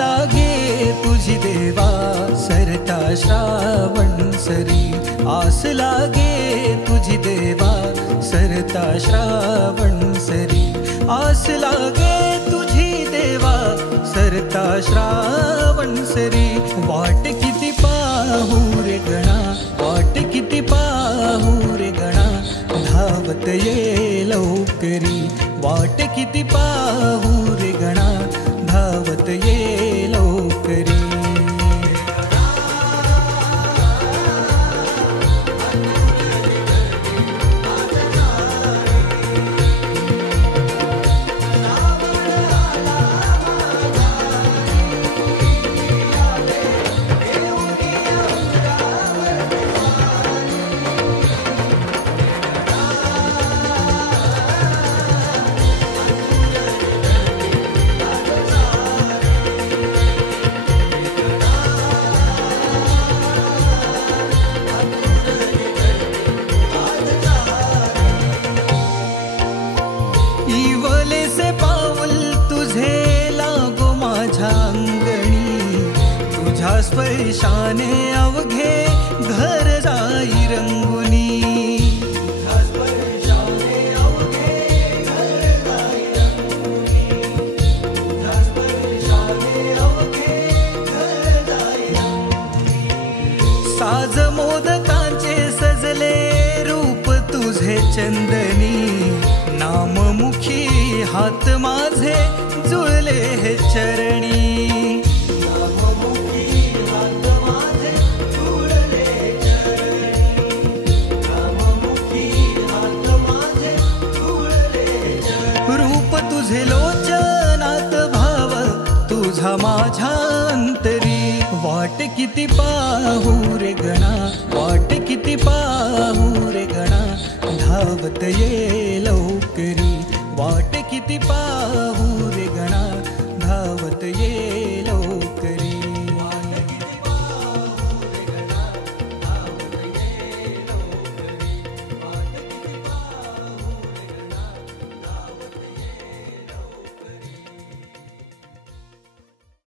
लागे तुझी देवा सरता श्रावण सरी, आस लागे तुझी देवा सरता श्रावण सरी, आस लागे तुझी देवा सरता श्रावण सरी। वाट किती पाहू रे गणा, वाट किती पाहू रे गणा, धावत ये लवकरी, वाट किती पाहू रे गणा, धावत ये लवकरी। इवलेसे पाऊल तुझे लागो माझ्या अंगणी, तुझ्या स्पर्शाने अवघे घर जाई रंगुनी, तुझ्या स्पर्शाने अवघे घर जाई रंगुनी, तुझ्या स्पर्शाने अवघे घर जाई रंगुनी। साज मोदकांचे सजले रूप तुझे चंदनी, नाममुखी हात माझे जुळले हे चरणी, नाममुखी हात माझे जुळले चरणी, नाममुखी हात माझे जुळले चरणी। रूप तुझे लोचनात भाव तुझा माझ्या अंतरी, वाट किती पाहू रे गणा, वाट किती पाहू रे गणा, धावत ये लवकरी, वाट किती पाहू